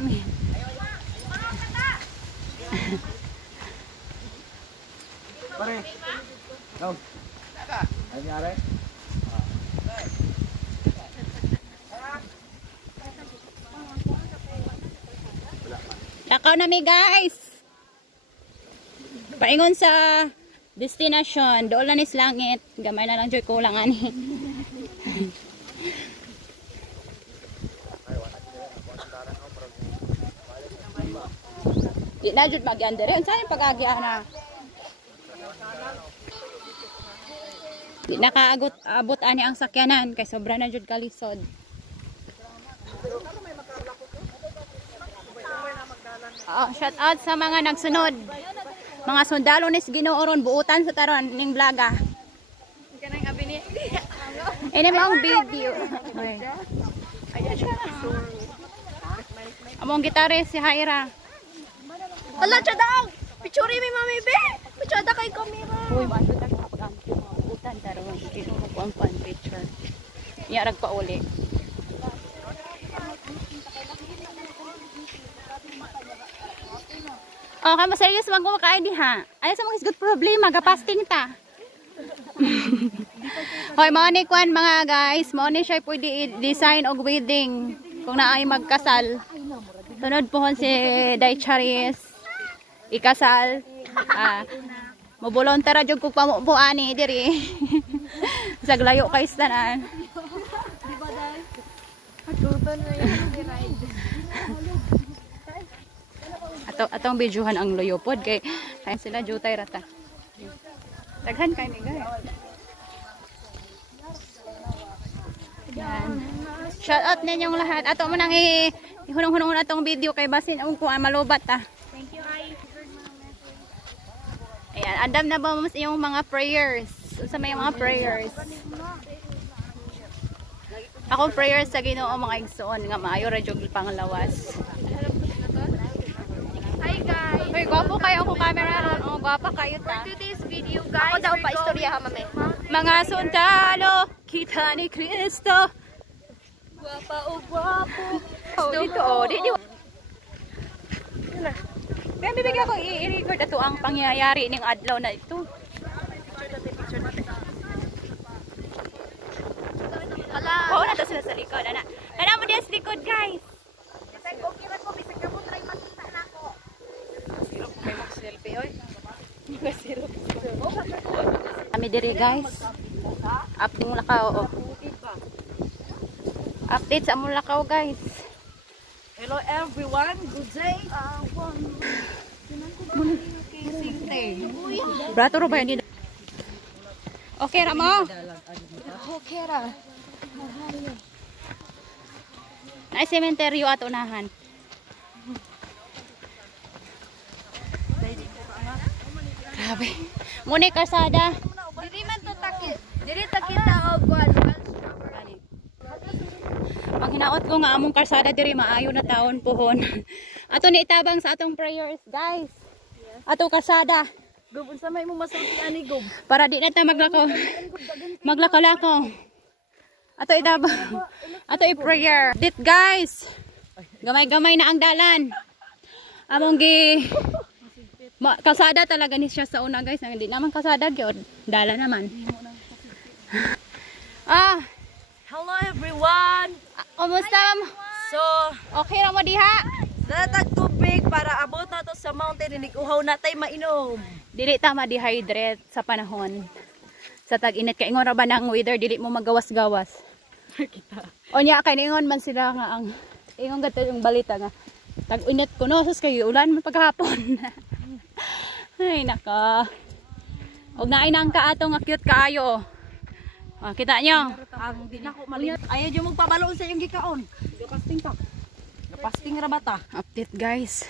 Amin. Pare. Go. Ano nangyari? Lakaw na mi guys. Paingon sa destination, doon lang is langit. Gamay na lang joy kulang ani. Di na jud mag-under. Unsa yung pag-agya na? Di nakaabot ani ang sakyanan kay sobra na jud kalisod. Shout out sa mga nagsunod. Mga sundalo nis Ginoo ron buutan sa taron ning vloga. Kanang abi ni. Ini mong video. Ayan siya. Among gitaris si Haira. Hala siya daw. Picture mi mami be. Picture da kay kamera. Uy, maso ta kapag buutan taron. Dito mo ko ang picture. Iya rag pa uli. Oh, kamo serious man ko makain diha. Ay sa mga good problema, gapasting ta. Hoy, mo ni kwan mga guys, mo ni siya pwede i-design og wedding kung naay magkasal. Tunod pohon si Day Charis ikasal. Mobulon tara jud kog pamubuani diri. Saglayo kay tanan. Di ba dai? Atuton na yan di ride. Atong bidyuhan ang loyopod kay sila jutay rata. Daghan kay mi guys. Yan. Shout out ninyong lahat. Ato mo nang ihunong-hunong atong video kay basin ang kuan malubat ta. Thank you ay. Ayan, andam na ba mas yung mga prayers? Sa may mga prayers. Ako prayers sa Ginoo mga igsoon nga maayo ra jud panglawas. Hi guys. Hoy, gwapo kayo ako camera ron. Oh, gwapa kayo ta. For today's video guys. Ako daw pa istorya ha mame. Mga sundalo, kita ni Kristo. Guwapa o guwapo. Oh, dito oh, dito. Kaya bibigyan ko i-record ato ang pangyayari ning adlaw na ito. Hala. Oo na to sila sa likod, ana. Ana mo diyan sa likod, guys. Kasi okay man ko bisag mo try makita nako. Sirop kay mag selfie oy. Sirop. Kami diri, guys. Up mong lakaw. Update sa mong lakaw, guys. Hello everyone, good day. Brato ro ba yun? Okay ra mo? Okay ra. Naay sementeryo ato unahan. Grabe. Muna kasada. Diri man to takit. Diri takita og kuan. Pag hinaot ko nga among karsada diri maayo na taon pohon. Ato ni itabang sa atong prayers, guys. Ato kasada. Gob unsa may mo masulti ani gob? Para di na ta maglakaw. Maglakaw-lakaw. Ato itabang. Ato i-prayer. Dit, guys. Gamay-gamay na ang dalan. Among kalsada talaga ni siya sa una, guys. Hindi naman kalsada gyud. Dala naman. Hello everyone. Kumusta? So, Okay ra mo diha? natag tubig para abot na to sa mountain inig uhaw natay mainom. Dili ta ma-dehydrate sa panahon. Sa tag-init kay ingon ra ba nang weather dili mo magawas-gawas. Kita. Onya kay ingon man sila nga ang ingon gato yung balita nga tag-init kuno sus kay ulan man paghapon. Ay naka. Og naay nang kaato nga cute kaayo. Kita nyo. Ang di na ko malit. Ayaw jud mo pabaloon sa iyong gikaon. Pasting ta. Pasting ra bata. Update, guys.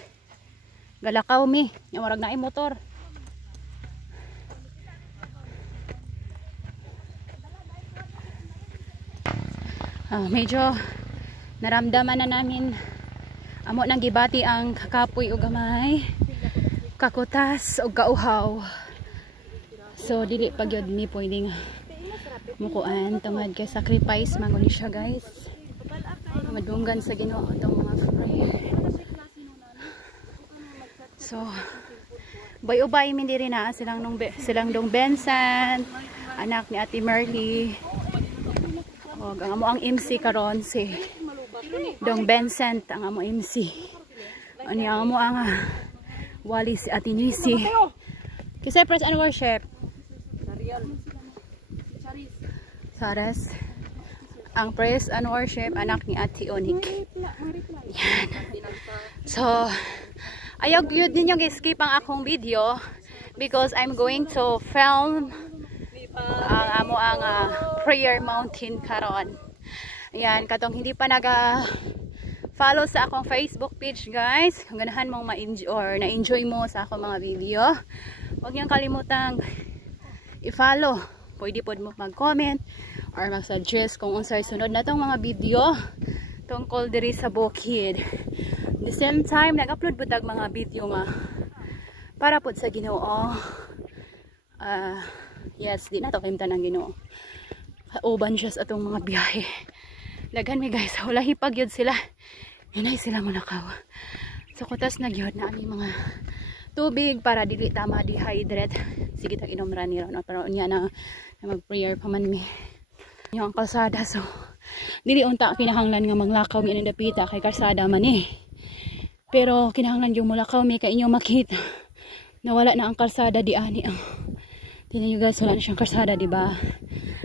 Galakaw mi. Yung warag naay motor. Medyo naramdaman na namin amo nang gibati ang kakapoy o gamay, kakutas o kauhaw. So dili pa gyud mi pwedeng mukuan tungod kay sacrifice mangon siya, guys. Madunggan sa Ginoo itong mga prayer. So, bay-ubay min diri na silang dong Benson, anak ni Ate Merly. O ang amo ang MC karon si Dong Benson, ang amo MC. Ani ang amo ang wali si Ate Nisi. Kasi press and worship. Sares. Ang praise and worship anak ni Ate Onik. Yan. So, ayaw yun din yung skip ang akong video because I'm going to film ang amo ang prayer mountain karon. Ayan, katong hindi pa follow sa akong Facebook page guys, kung ganahan mong ma-enjoy or na-enjoy mo sa akong mga video, huwag niyang kalimutang i-follow. Pwede po mo mag-comment or mag-suggest kung unsay sunod na tong mga video tungkol diri sa bukid. The same time, nag-upload po tag mga video nga para po sa Ginoo. Yes, di na to kaimtan ang Ginoo. Uban siya sa atong mga biyahe. Lagan mi guys, wala hipag yun sila. Yanay sila mo nakaw. So kutas nagyod na ani mga tubig para dili ta ma-dehydrate. Sige ta inom ra ni ron pero unya na mag-prayer pa man mi. Yung kalsada so dili unta kinahanglan nga maglakaw mi ang dapita kay kalsada man eh. Pero kinahanglan yung mulakaw mi kay inyo makita. Nawala na ang kalsada di ani ang. Tingnan niyo guys, wala na siyang kalsada, di ba?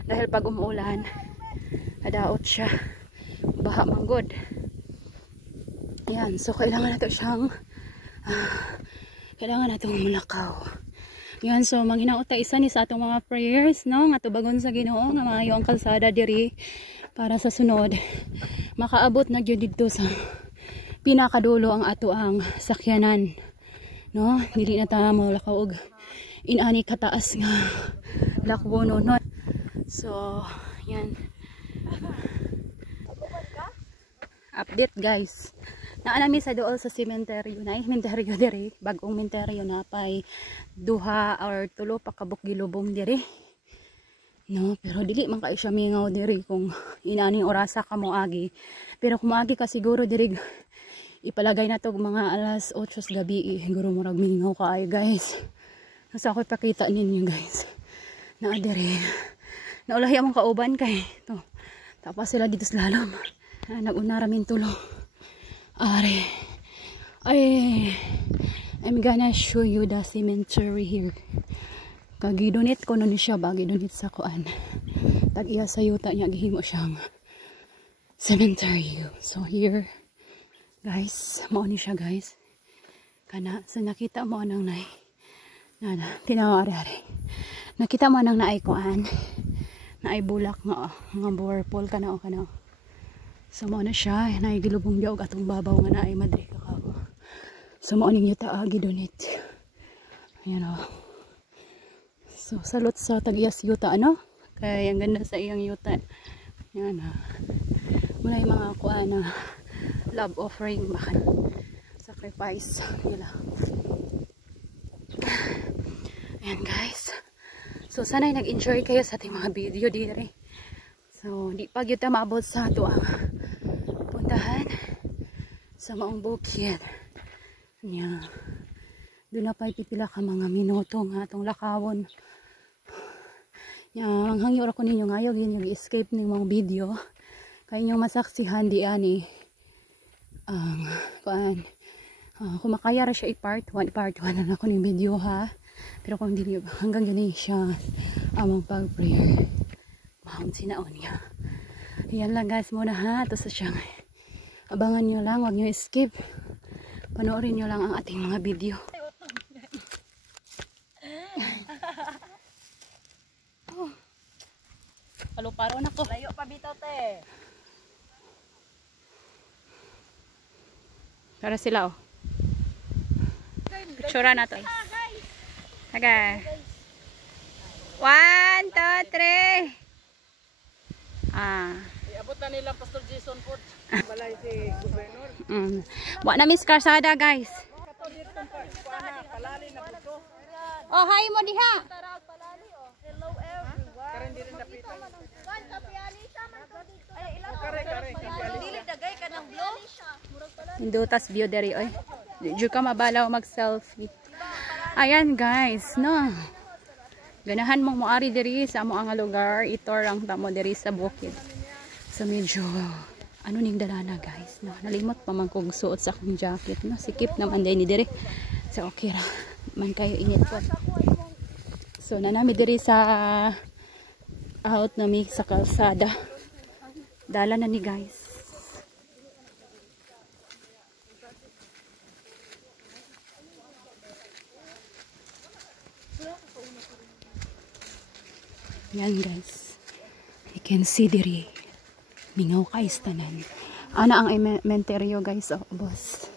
Dahil pag umuulan, nadaot siya. Baha manggod. Yan, so kailangan nato siyang kailangan natong mulakaw. Yan, so manghinaot ta isa ni sa atong mga prayers, no? Nga tubagon sa Ginoo nga maayo ang kalsada diri para sa sunod makaabot na gyud didto sa pinakadulo ang ato ang sakyanan, no? Dili na ta mulakaw og inani kataas nga lakbo no. So yan, update guys, naanami sa dool sa cemetery na cemetery diri, bagong cemetery na pay duha or tulo pa kabuk gilubong diri, no? Pero dili man kay siya mingaw diri kung inani orasa ka mo agi, pero kung agi ka siguro diri ipalagay na to mga alas 8 gabi siguro murag mingaw ka ay guys. Nasa ako'y pakita ninyo guys na adere naulahi among kauban kay to tapos sila dito sa lalom nag-una ramin tulong are I'm gonna show you the cemetery here. Kagidonate ko nun siya bagidonate sa kuan tag iya sa yuta niya gihimo siyang cemetery. So here guys, mao ni siya guys kana sa nakita mo nang nay tinawari. Nakita mo nang naay kuan, naay bulak nga whirlpool kana o kana. So mo na siya, naay gilubong diog atong babaw nga naay madre kakao. So mo ning yuta gidonate. Ayan o. So salot sa tag-iyas yuta ano? Kaya ang ganda sa iyang yuta. Yan ha. Muna yung mga kuan na love offering bahan. Sacrifice nila. Ayan guys, so sana'y nag-enjoy kayo sa ating mga video dito. So di pa gyud ta maabot sa ato ang puntahan sa maong bukid. Nya doon na pa pipila ka mga minuto nga atong lakawon. Nya manghangyo ra ko ninyo ngayo gin yung escape ning mga video kay inyo masaksihan di ani ang kung makaya ra siya i-part 1 na ako ning video ha. Pero kung dili hanggang gani siya among pag-prayer mahon sinaon niya. Yan lang guys muna ha. Ito sa siyang abangan nyo lang, huwag nyo skip, panoorin nyo lang ang ating mga video. Paluparo na ko. Layo pa bitaw te. Para sila oh. Picture na to. Okay. 1, 2, 3. Iabot na nila Pastor Jason po. Balay si Gobernador. Wa na miss karsada guys. Oh, hi mo diha. Hello everyone. Karon diri dapitan. Wan kapiali siya man to dito. Ay ilaw. Kare. Dili dagay kanang blow. Indutas view diri oy. Di ka mabalaw mag-selfie. Ayan guys, no. Ganahan mong moari diri sa amo ang lugar. Ito ang tamo diri sa bukid. So medyo ano ning dalana guys, no. Nalimot pa man kog suot sa akong jacket, no. Sikip naman din ni diri. So okay ra. Man kayo init po. So nanami diri sa out nami sa kalsada. Dala na ni guys. Yan guys. You can see diri. Mingaw kayo tanan. Ana ang inventaryo guys. Oh, boss.